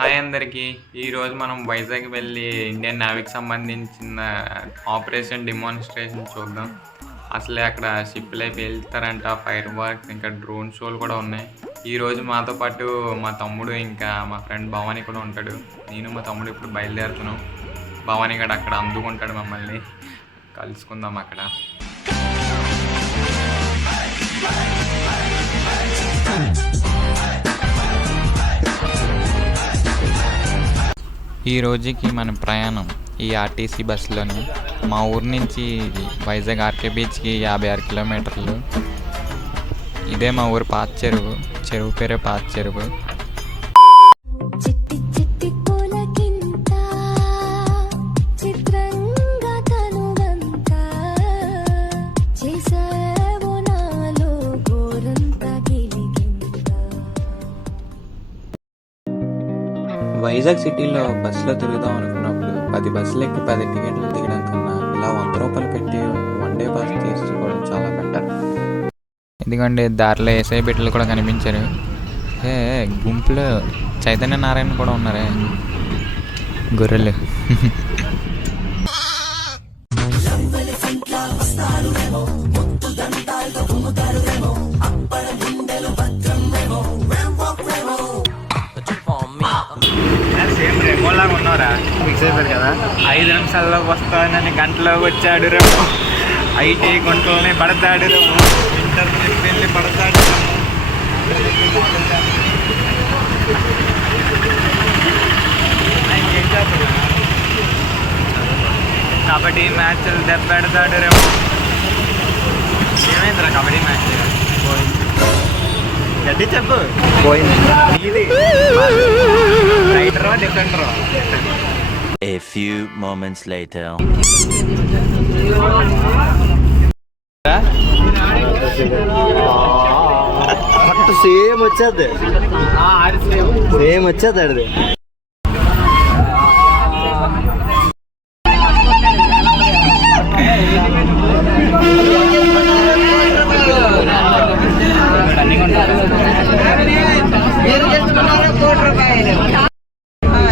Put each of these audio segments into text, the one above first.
Hi అందరికీ. ఈరోజు మనం వైజాగ్ వెళ్ళి ఇండియన్ నేవీకి సంబంధించిన ఆపరేషన్ డెమాన్స్ట్రేషన్ చూద్దాం. అసలే అక్కడ షిప్లు అయిపోయి వెళ్తారంట, ఫైర్ వర్క్స్ ఇంకా డ్రోన్ షోలు కూడా ఉన్నాయి. ఈరోజు మాతో పాటు మా తమ్ముడు ఇంకా మా ఫ్రెండ్ భవానీ కూడా ఉంటాడు. నేను మా తమ్ముడు ఇప్పుడు బయలుదేరుతున్నాం. భవానీ గడ అక్కడ అందుకుంటాడు, మమ్మల్ని కలుసుకుందాం అక్కడ. ఈ రోజుకి మన ప్రయాణం ఈ ఆర్టీసీ బస్సులోనే. మా ఊరి నుంచి వైజాగ్ ఆర్కే బీచ్కి 56 కిలోమీటర్లు. ఇదే మా ఊరు పాత చెరువు. చెరువు పేరే పాత చెరువు. వైజాగ్ సిటీలో బస్సులో తిరుగుదాం అనుకున్నప్పుడు 10 బస్సులు ఎక్కి 10 టికెట్లు దిగడం కన్నా ఇలా 100 రూపాయలు పెట్టి వన్ డే బస్ తీసుకోవడం చాలా బెటర్. ఎందుకంటే దారిలో ఎస్ఐ బిడ్డలు కూడా కనిపించారు. గుంపులో చైతన్య నారాయణ కూడా ఉన్నారే, గొర్రెలు. సేమ్ రెమోలాగా ఉన్నారా, ఫిక్స్ అయిపోయారు కదా. 5 నిమిషాల్లో వస్తానని గంటలోకి వచ్చాడు రేమో. ఐటీ గుంటలోనే పడతాడు రేమో. ఇంటర్నెట్ వెళ్ళి పడతాడు రేమో. కబడ్డీ మ్యాచ్లు దెబ్బెడతాడు రేమో. ఏమైందిరా కబడ్డీ మ్యాచ్? గడ్డి చెప్పు. పోయింది. రైటరా డిఫెండరా? A few moments later. Same వచ్చేది, సేమ్ వచ్చేది అది.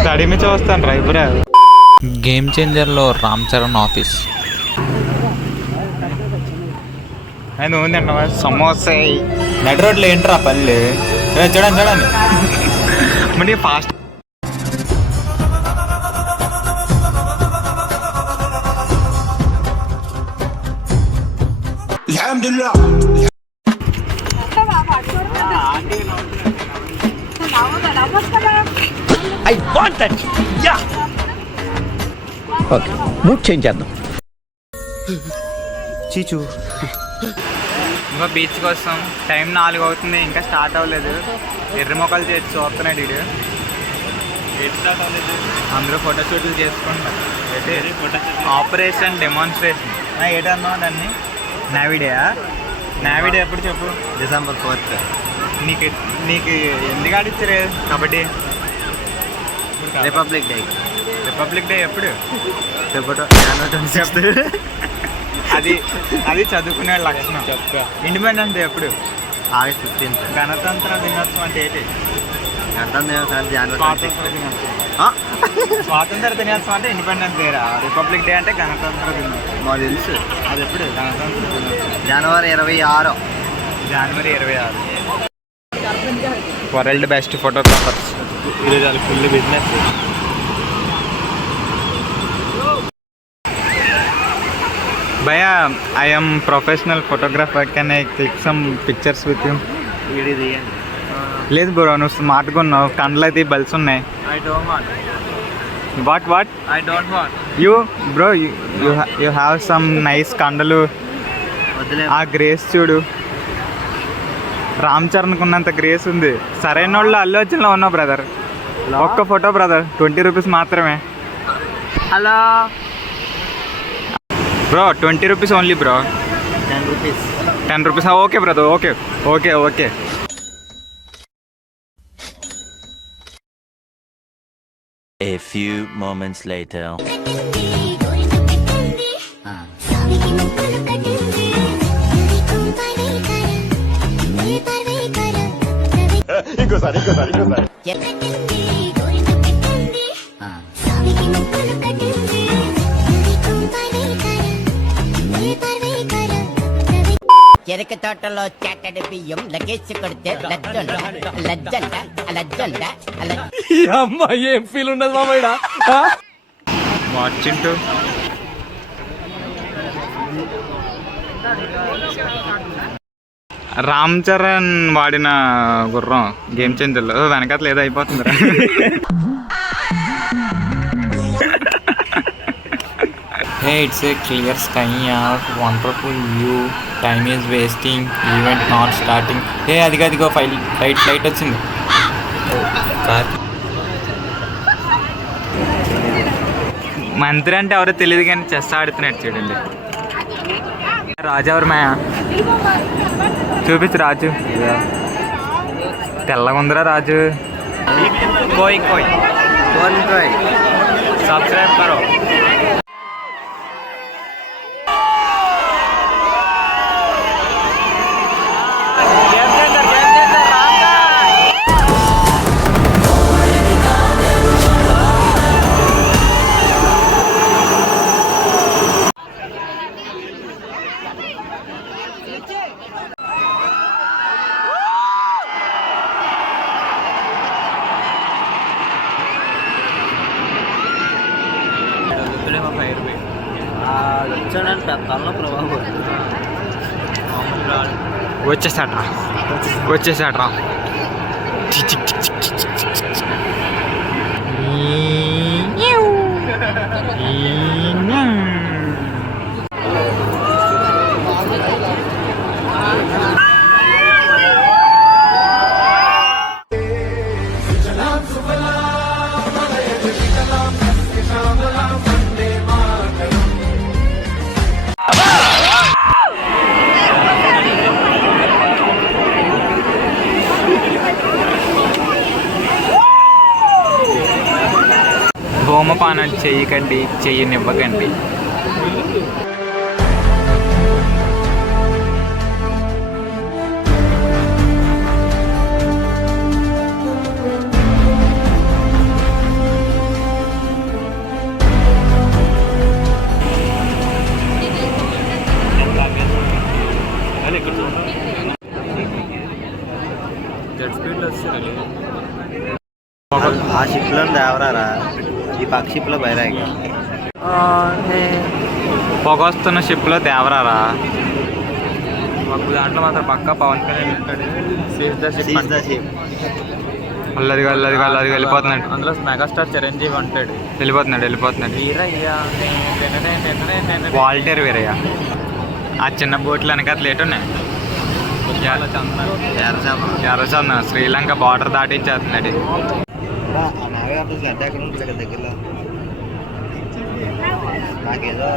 తడిమి చూస్తాను రైబురా. గేమ్ చేంజర్లో రామ్ చరణ్ ఆఫీస్. సమోసా నడి రోడ్లు ఏంట్రా పల్లె. చూడండి చూడండి మరి fast. I want that. Yeah okay, mood change చేద్దాం. చీచు ఇంకా బీచ్కి వస్తాం. టైం 4 అవుతుంది, ఇంకా స్టార్ట్ అవ్వలేదు. ఎర్ర మొక్కలు చేసి చూస్తున్నాడు వీడు. స్టార్ట్ అవ్వలేదు. అందరూ ఫోటోషూట్లు చేసుకుంటారు. అయితే ఆపరేషన్ డెమాన్స్ట్రేషన్ ఏటన్నావు దాన్ని? నావిడేయా? నావిడే ఎప్పుడు చెప్పు? December 4th. నీకు నీకు ఎందుకు ఆడిచ్చారు కబడ్డీ? Republic Day. రిపబ్లిక్ డే ఎప్పుడు? January 26th. అది అది చదువుకునే లక్షణం. ఇండిపెండెన్స్ డే ఎప్పుడు? August 15th. గణతంత్ర దినోత్సవం అంటే ఏంటి? January 26th. స్వాతంత్ర దినోత్సవం అంటే ఇండిపెండెన్స్ డేరా. రిపబ్లిక్ డే అంటే గణతంత్ర దినోత్సవం. మాకు తెలుసు. అది ఎప్పుడు? గణతంత్ర దినోత్సవం January 26. January 26. World best photographers ఈరోజు అది ఫుల్ బిజినెస్. భయ్యా, I M professional photographer. Can I click some pictures with you? Video తీయండి. లేదు బ్రో, నువ్వు స్మార్ట్గా ఉన్నావు. కండ్లు అయితే బల్స్ ఉన్నాయి. I don't want. What I don't want. You bro, you have some nice కండలు. వద్దులే. ఆ గ్రేస్ చూడు, రామ్ చరణ్కి ఉన్నంత గ్రేస్ ఉంది. సరైన వాళ్ళు అల్లు అర్జున్లో ఉన్నావు బ్రదర్. ఒక్క ఫోటో బ్రదర్, 20 రూపీస్ మాత్రమే. Hello bro, 20 rupees only bro. 10 rupees. 10 rupees. Okay brother, okay okay okay. A few moments later. ఇంకోసారి చెరుకు తోటలో చాటడి బియ్యం లగేసి కొడితే లజ్జండ లజ్జండ లజ్జండ అమ్మాయి ఏం ఫీల్ ఉండదు మామయ్య. వాచింటూ రామ్ చరణ్ వాడిన గుర్రం గేమ్ చేంజర్లో వెనకట్ల ఏదో అయిపోతుందిరా. Hey, it's a clear sky, wonderful view. Time is wasting, event not starting. Hey, అదిగో ఫ్లైట్ వచ్చింది. మంత్రి అంటే ఎవరో తెలియదు కానీ చెస్ ఆడుతున్నాడు చూడండి. రాజు ఎవరు మాయా చూపించు రాజు. తెల్లగా ఉందిరా రాజు. కోయ్ సబ్స్క్రైబ్ కరో. వచ్చాడంటే తలనొప్పి బాబు. వచ్చేసాడ్రా. ధూమపానం చేయకండి, చెయ్యనివ్వకండి. ఆ షిప్లో దేవరారా, ఈ పక్క షిప్లో బైరాగి. పొగ వస్తున్న షిప్లో తేవరారా. ఒక దాంట్లో మాత్రం పక్కా పవన్ కళ్యాణ్ ఉంటాడు. అల్లది వెళ్ళిపోతున్నాడు. అందులో మెగాస్టార్ చిరంజీవి ఉంటాడు. వెళ్ళిపోతున్నాడు. వాల్టర్ వీరయ్య. ఆ చిన్న బోట్లు వెనకాల ఏటున్నాయి. ఎర్రచందనం శ్రీలంక బార్డర్ దాటించేస్తున్నాడు. దగ్గరలో నాకేదో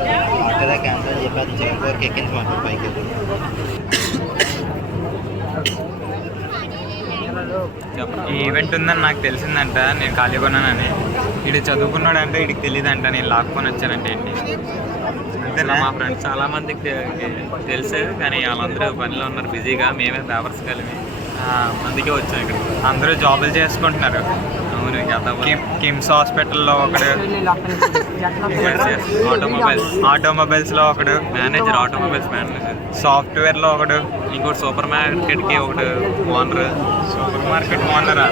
ఆటోదా క్యాన్సర్ చెప్పి సెకండ్ ఫ్లోర్కి ఎక్కించమాట పైకి. ఈ ఈవెంట్ ఉందని నాకు తెలిసిందంట. నేను ఖాళీగా ఉన్నానని. ఇటు చదువుకున్నాడు అంటే వీడికి తెలియదంట. నేను లాక్కొని వచ్చానంటే ఏంటి అంతేనా? మా ఫ్రెండ్స్ చాలా మందికి తెలుసు కానీ వాళ్ళందరూ పనిలో ఉన్నారు, బిజీగా. మేమే పేపర్స్ కలిపి అందుకే వచ్చాం ఇక్కడ. అందరూ జాబులు చేసుకుంటున్నారు. అవును, కిమ్స్ హాస్పిటల్లో ఒకడు, ఆటోమొబైల్స్లో ఒకడు మేనేజర్, ఆటోమొబైల్స్ మేనేజర్, సాఫ్ట్వేర్లో ఒకడు, ఇంకోటి సూపర్ మార్కెట్కి ఒకడు ఓనర్. సూపర్ మార్కెట్ ఓనరా?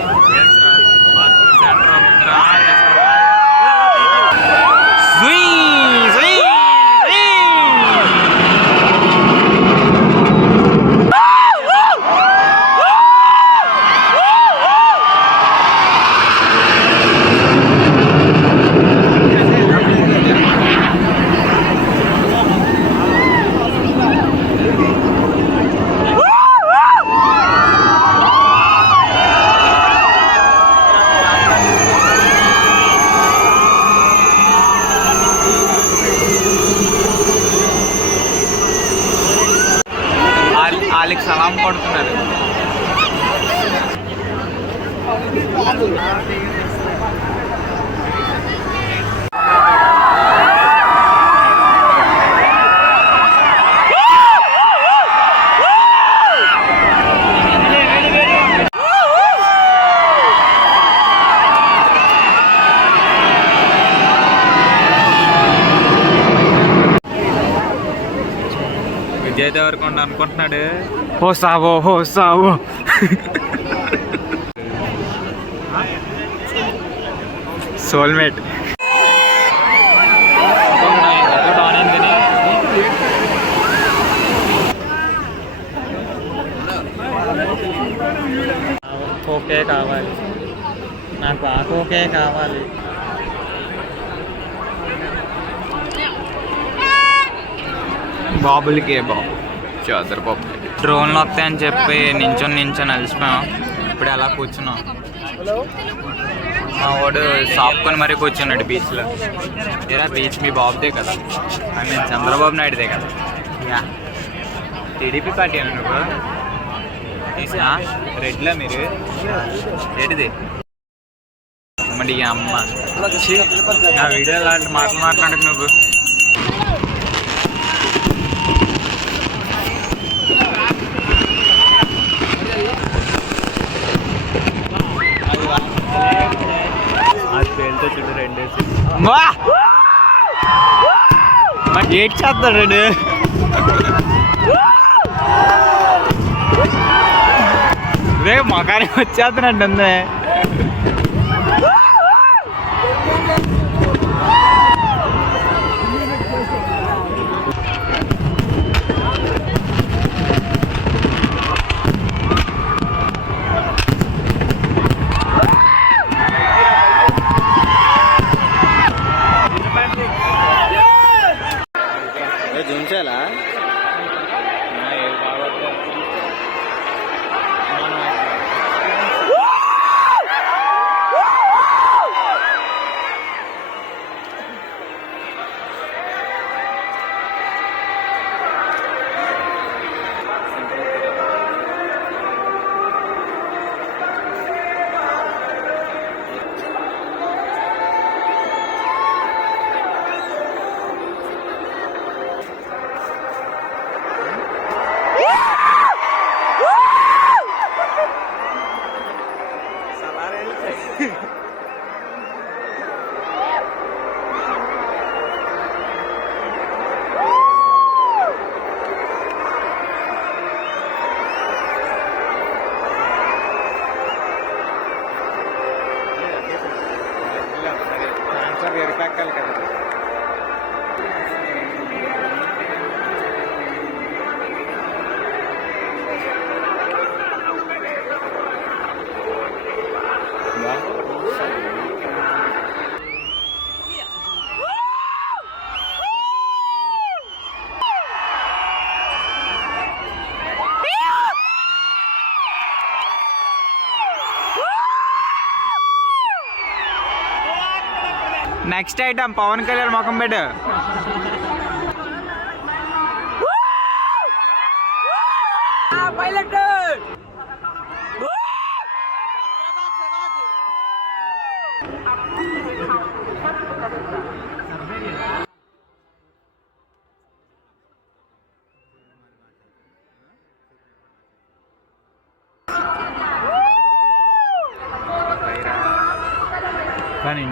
విజయ్ దేవరకొండ అనుకుంటున్నాడు. ఓ సావో సోల్మేట్. కోకే కావాలి నాకు, ఆ కోకే కావాలి. బాబులకి బాబు చాదర్ బాబు. డ్రోన్లు వస్తాయని చెప్పి నించొని అలసిపోయాం. ఇప్పుడు అలా కూర్చున్నాం. మా వాడు సాపుకొని మరీ కూర్చున్నాడు బీచ్లో. ఏరా బీచ్ మీ బాబుదే కదా, ఐ మీన్ చంద్రబాబు నాయుడుదే కదా. యా టీడీపీ పార్టీ అని నువ్వు తీసా రెడ్లా మీరు రెడ్ది మరి అమ్మ నా వీడియో అలాంటి మాటలు మాట్లాడకు నువ్వు. అది పేరుతో చుట్టూ 2 డేస్ ఏడ్ చేస్తాడు రే మకానికి వచ్చేస్తున్నాడు అందే. జుంచాలా ఎరపెక్కాలి కదా. నెక్స్ట్ ఐటమ్ పవన్ కళ్యాణ్ ముఖం పెట్టు. కానీ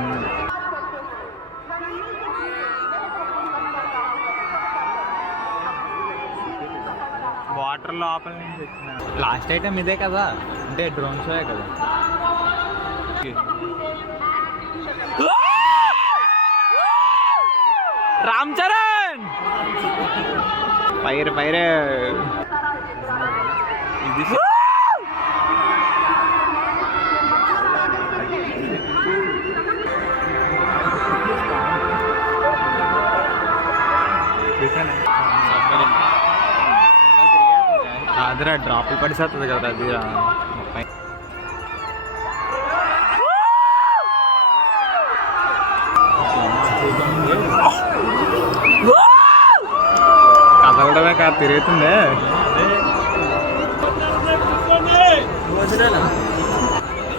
వాటర్ లోపల నుంచి వచ్చిన లాస్ట్ ఐటమ్ ఇదే కదా, అంటే డ్రోన్ షో కదా. రామ్ చరణ్ ఫైర్ ఇది కాదురా డ్రాపులు పడిసేస్తుంది కదా అది. కదలడమే కాదు తిరుగుతుందే.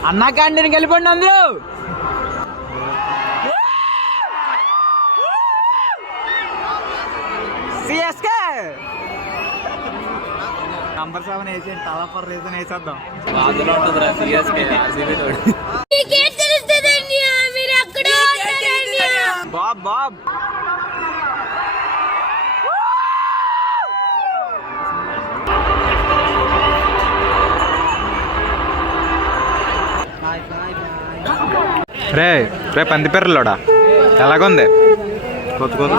అన్నా క్యాంటీన్కి వెళ్ళిపోండి అందరూ. సిఎస్కే నంబర్ 7 వేసి చాలా ఫర్ రీజన్ వేసేద్దాం. బాధలో ఉంటుందిరా సిఎస్కే బాబ్ రే రే పందిపెర్రలోడా ఎలాగుంది కొత్త కొత్త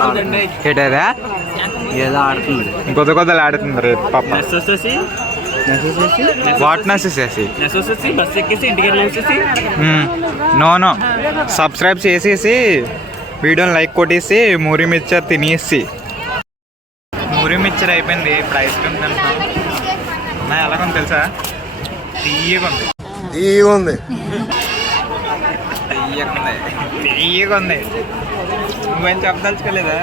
ఏటేదా ఏదో ఆడుతుంది కొత్త కొత్తలు ఆడుతుంది రే పాప వచ్చేసి వాట్నెస్ చేసి వచ్చేసి బస్ ఎక్కేసి ఇంటికి వెళ్ళి వచ్చేసి నో నో సబ్స్క్రైబ్ చేసేసి వీడియోని లైక్ కొట్టేసి మూరి మిక్చర్ తినేసి మూరి మిక్చర్ అయిపోయింది ఇప్పుడు ఐస్ క్రీమ్ తింటాం నా ఎలాగుంది తెలుసా తీయగా ఉంది తీయగా ఉంది నువ్వేం చెప్పదలుచుకోలేదా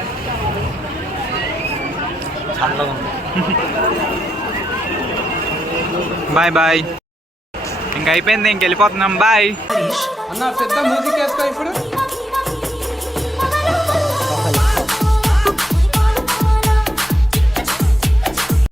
చల్లగా ఉంది బాయ్ బాయ్ ఇంక అయిపోయింది ఇంక వెళ్ళిపోతున్నాం బాయ్ అన్న పెద్ద మ్యూజిక్ వేసుకో ఇప్పుడు